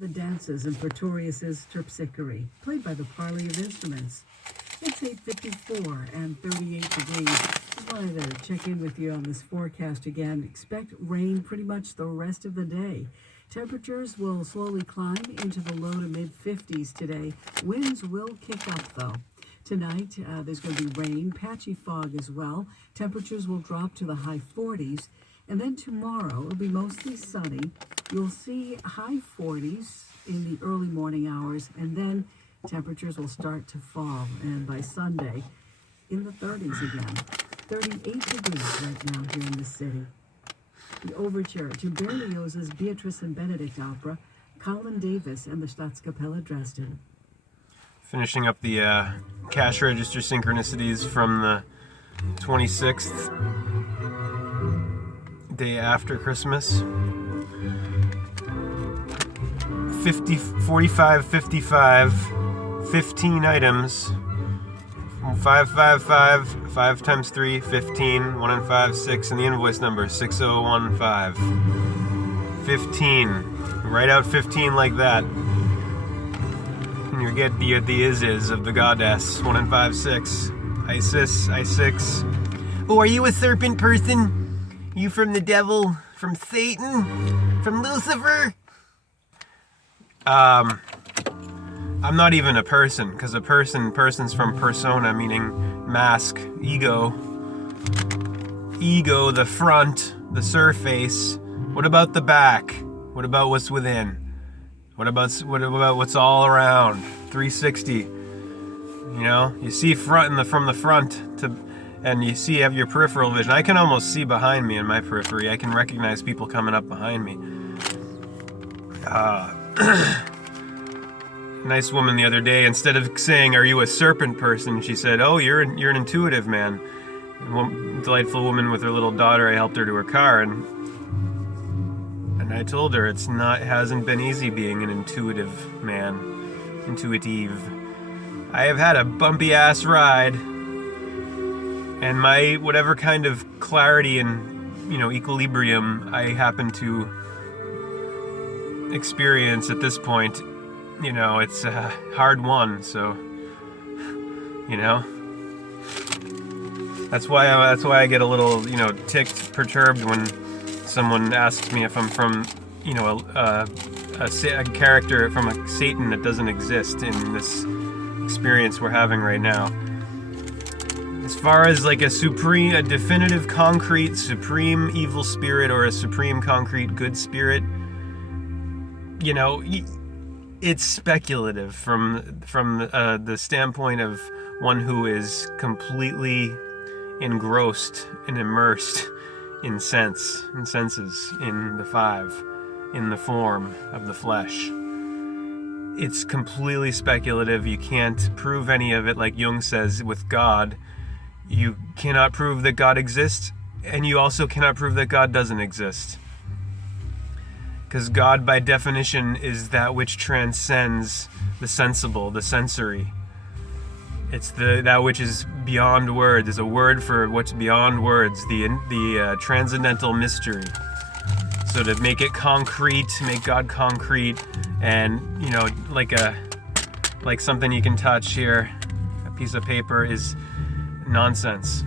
The dances in Pretorius's terpsichore, played by the Parley of Instruments. It's 8:54 and 38 degrees. Just wanted to check in with you on this forecast again. Expect rain pretty much the rest of the day. Temperatures will slowly climb into the low to mid-50s today. Winds will kick up though. Tonight, there's going to be rain, patchy fog as well. Temperatures will drop to the high 40s. And then tomorrow, it'll be mostly sunny. You'll see high 40s in the early morning hours, and then temperatures will start to fall. And by Sunday, in the 30s again. 38 degrees right now here in the city. The overture to Berlioz's Beatrice and Benedict opera, Colin Davis and the Staatskapelle Dresden. Finishing up the cash register synchronicities from the 26th, day after Christmas. 50, 45, 55, 15 items. 555, 5 times 3, 15, 1 and 5, 6, and the invoice number 6015. 15. Write out 15 like that. And you get the is of the goddess. 1 and 5, 6. Isis, I6. Oh, are you a serpent person? You from the devil? From Satan? From Lucifer? I'm not even a person, because person's from persona, meaning mask, ego. Ego, the front, the surface. What about the back? What about what's within? What about what's all around? 360. You know, you see from the front and you have your peripheral vision. I can almost see behind me in my periphery. I can recognize people coming up behind me. Nice woman the other day, instead of saying, "Are you a serpent person?" she said, "Oh, you're an intuitive man." Delightful woman with her little daughter. I helped her to her car, and I told her it hasn't been easy being an intuitive man. Intuitive. I have had a bumpy ass ride, and my whatever kind of clarity and equilibrium I happen to experience at this point, it's a hard one. So, that's why I get a little ticked, perturbed when someone asks me if I'm from a character from a Satan that doesn't exist in this experience we're having right now. As far as like a definitive concrete supreme evil spirit or a supreme concrete good spirit, it's speculative from the standpoint of one who is completely engrossed and immersed in senses, in the five, in the form of the flesh. It's completely speculative. You can't prove any of it, like Jung says, with God. You cannot prove that God exists, and you also cannot prove that God doesn't exist. Because God, by definition, is that which transcends the sensible, the sensory. It's that which is beyond words. There's a word for what's beyond words, the transcendental mystery. So to make it concrete, make God concrete, and like something you can touch here, a piece of paper, is nonsense.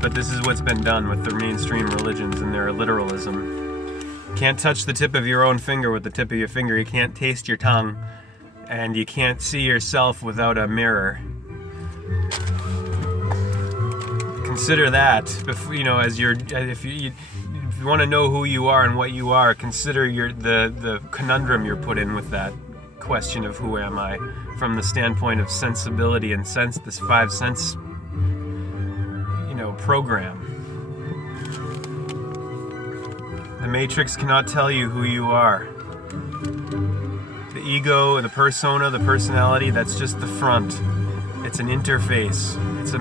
But this is what's been done with the mainstream religions and their literalism. You can't touch the tip of your own finger with the tip of your finger. You can't taste your tongue, and you can't see yourself without a mirror. Consider that, if you want to know who you are and what you are, consider the conundrum you're put in with that question of who am I, from the standpoint of sensibility and sense, this 5 sense, program. The Matrix cannot tell you who you are. The ego, the persona, the personality, that's just the front. It's an interface. It's a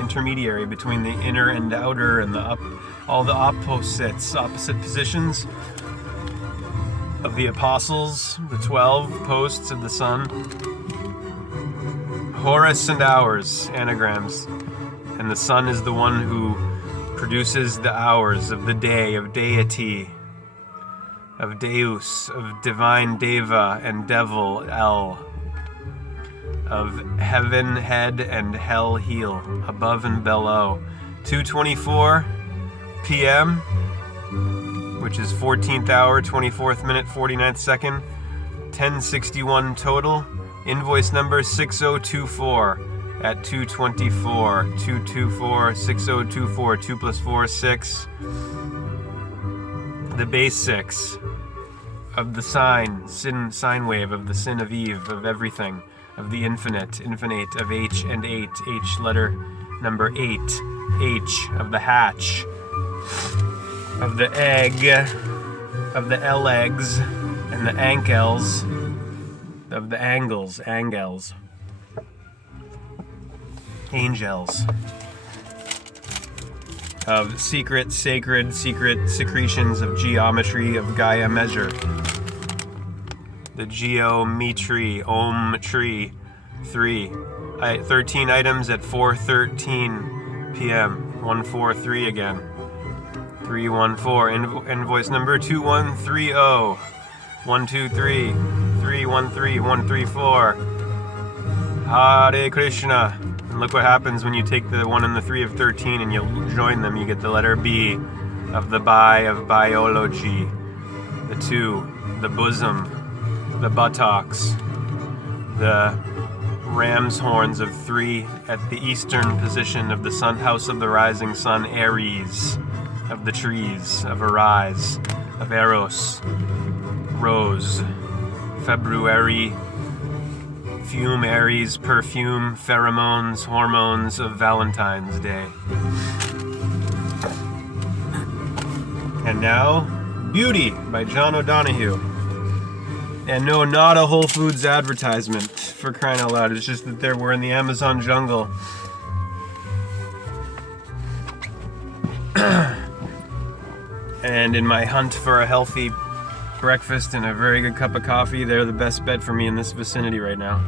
intermediary between the inner and the outer and all the opposite positions of the apostles, the 12 posts of the sun. Horus and hours, anagrams. And the sun is the one who produces the hours of the day, of deity. of Deus, of divine Deva and devil El, of heaven head and hell heel, above and below. 2:24 p.m., which is 14th hour, 24th minute, 49th second, 1061 total. Invoice number 6024 at 224, 224, 6024, 2 plus 4, 6. The base 6 of the sine wave, of the sin of Eve, of everything, of the infinite, of H and 8, H letter number 8, H of the hatch, of the egg, of the L eggs, and the ankles, of the angles, angels, of secret, sacred, secret secretions of geometry of Gaia measure, the geometry, Om tree, 3, 13 items at 4:13 p.m., 143 again, 314, invoice number 2130, 123, 313, 134, Hare Krishna. And look what happens when you take the 1 and the 3 of 13 and you join them. You get the letter B of the bi of biology, the 2, the bosom, the buttocks, the ram's horns of 3 at the eastern position of the sun, house of the rising sun, Aries, of the trees, of Arise, of Eros, Rose, February, Fume, Aries, perfume, pheromones, hormones of Valentine's Day. And now, Beauty by John O'Donohue. And no, not a Whole Foods advertisement, for crying out loud. It's just that we're in the Amazon jungle. And in my hunt for a healthy breakfast and a very good cup of coffee, they're the best bet for me in this vicinity right now.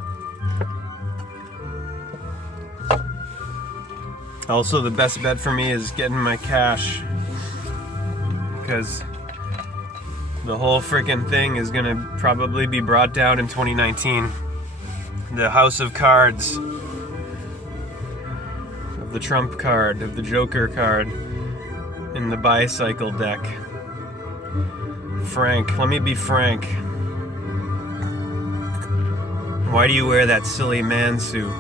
Also, the best bet for me is getting my cash, because the whole freaking thing is gonna probably be brought down in 2019. The House of Cards, of the Trump card, of the Joker card, in the bicycle deck. Frank, let me be frank. Why do you wear that silly man suit?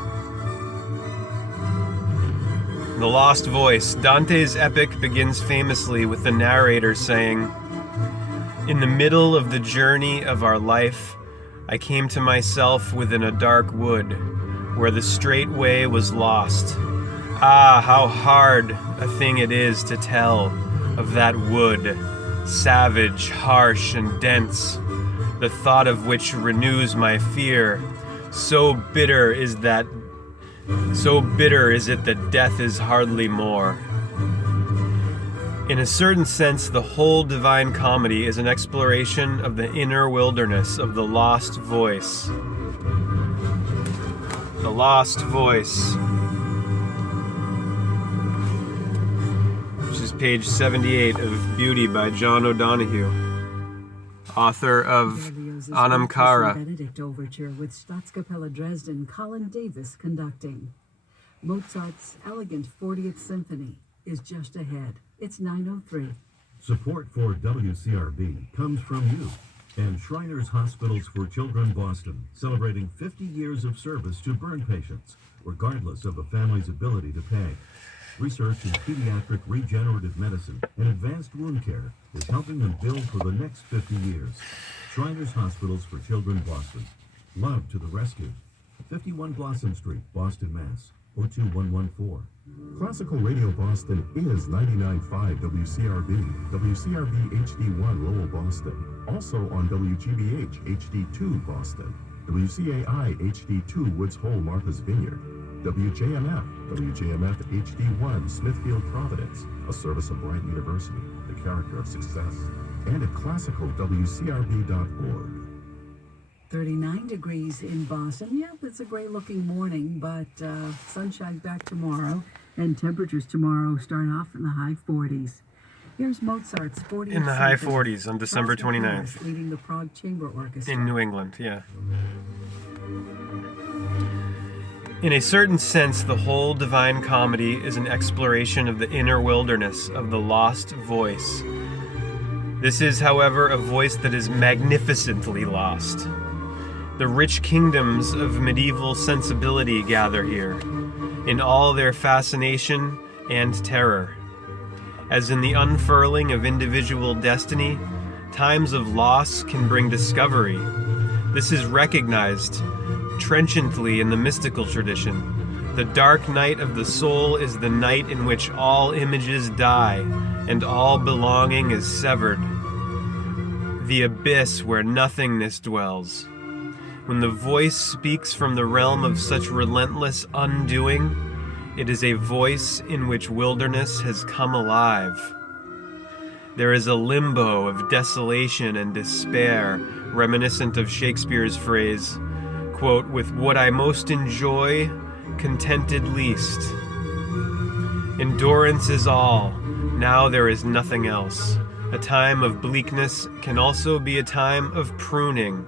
The Lost Voice. Dante's epic begins famously with the narrator saying, "In the middle of the journey of our life, I came to myself within a dark wood, where the straight way was lost. Ah, how hard a thing it is to tell of that wood, savage, harsh, and dense, the thought of which renews my fear. So bitter is it that death is hardly more." In a certain sense, the whole Divine Comedy is an exploration of the inner wilderness of the lost voice. The Lost Voice, which is page 78 of Beauty by John O'Donohue, author of Anam Cara. Benedict Overture with Staatskapelle Dresden, Colin Davis conducting. Mozart's elegant 40th Symphony is just ahead. It's 9:03. Support for WCRB comes from you and Shriners Hospitals for Children Boston, celebrating 50 years of service to burn patients, regardless of a family's ability to pay. Research in pediatric regenerative medicine and advanced wound care is helping them build for the next 50 years. Shriners Hospitals for Children Boston. Love to the rescue. 51 Blossom Street, Boston, Mass. 02114. Classical Radio Boston is 99.5 WCRB, WCRB HD1 Lowell, Boston. Also on WGBH HD2 Boston, WCAI HD2 Woods Hole, Martha's Vineyard, WJMF HD1 Smithfield, Providence, a service of Bryant University, the character of success, and at classicalwcrb.org. 39 degrees in Boston. Yeah, it's a great looking morning, but sunshine back tomorrow, and temperatures tomorrow start off in the high 40s. Here's Mozart's 40th In the high Symphony. 40s on December 29th. Leading the Prague Chamber Orchestra. In New England, yeah. In a certain sense, the whole Divine Comedy is an exploration of the inner wilderness of the lost voice. This is, however, a voice that is magnificently lost. The rich kingdoms of medieval sensibility gather here, in all their fascination and terror. As in the unfurling of individual destiny, times of loss can bring discovery. This is recognized trenchantly in the mystical tradition. The dark night of the soul is the night in which all images die and all belonging is severed. The abyss where nothingness dwells. When the voice speaks from the realm of such relentless undoing, it is a voice in which wilderness has come alive. There is a limbo of desolation and despair, reminiscent of Shakespeare's phrase, quote, "With what I most enjoy, contented least. Endurance is all, now there is nothing else. A time of bleakness can also be a time of pruning.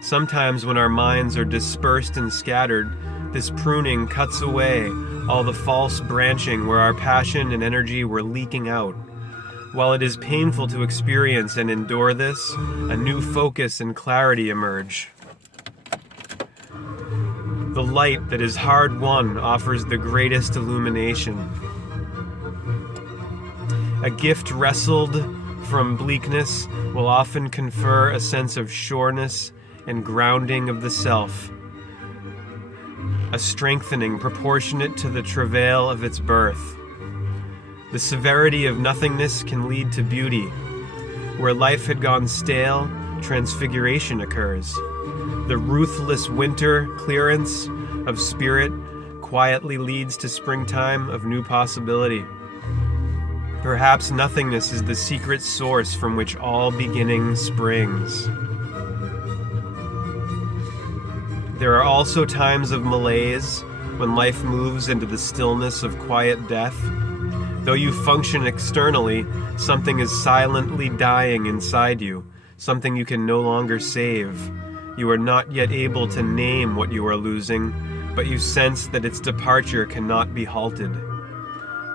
Sometimes when our minds are dispersed and scattered, this pruning cuts away all the false branching where our passion and energy were leaking out. While it is painful to experience and endure this, a new focus and clarity emerge. The light that is hard won offers the greatest illumination. A gift wrestled from bleakness will often confer a sense of sureness and grounding of the self, a strengthening proportionate to the travail of its birth. The severity of nothingness can lead to beauty. Where life had gone stale, transfiguration occurs. The ruthless winter clearance of spirit quietly leads to springtime of new possibility. Perhaps nothingness is the secret source from which all beginning springs. There are also times of malaise, when life moves into the stillness of quiet death. Though you function externally, something is silently dying inside you, something you can no longer save. You are not yet able to name what you are losing, but you sense that its departure cannot be halted.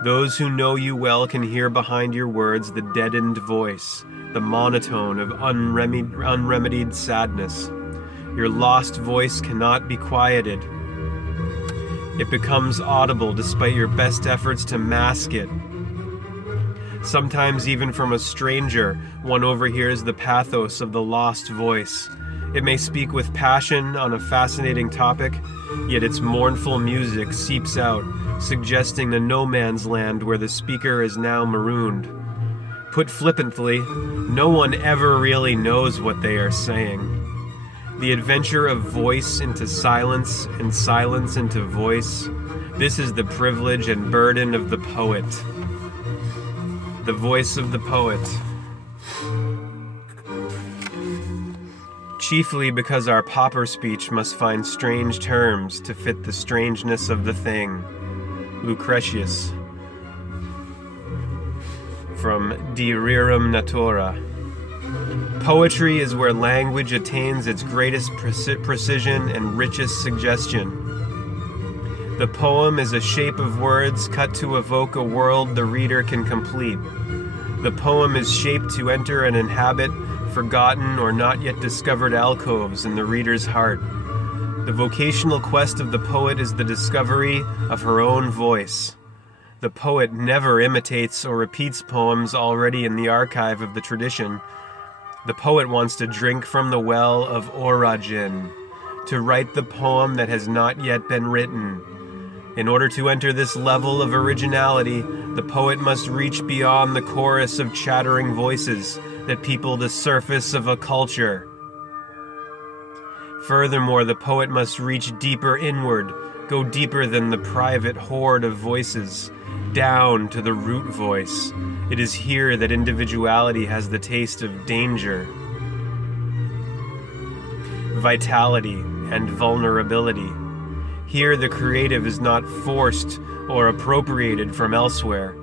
Those who know you well can hear behind your words the deadened voice, the monotone of unremedied sadness. Your lost voice cannot be quieted. It becomes audible despite your best efforts to mask it. Sometimes even from a stranger, one overhears the pathos of the lost voice. It may speak with passion on a fascinating topic, yet its mournful music seeps out, suggesting a no man's land where the speaker is now marooned. Put flippantly, no one ever really knows what they are saying. The adventure of voice into silence and silence into voice, this is the privilege and burden of the poet. The voice of the poet. Chiefly because our pauper speech must find strange terms to fit the strangeness of the thing. Lucretius. From De Rerum Natura. Poetry is where language attains its greatest precision and richest suggestion. The poem is a shape of words cut to evoke a world the reader can complete. The poem is shaped to enter and inhabit forgotten or not yet discovered alcoves in the reader's heart. The vocational quest of the poet is the discovery of her own voice. The poet never imitates or repeats poems already in the archive of the tradition. The poet wants to drink from the well of origin, to write the poem that has not yet been written. In order to enter this level of originality, the poet must reach beyond the chorus of chattering voices that people the surface of a culture. Furthermore, the poet must reach deeper inward, go deeper than the private horde of voices, down to the root voice. It is here that individuality has the taste of danger, vitality, and vulnerability. Here the creative is not forced or appropriated from elsewhere.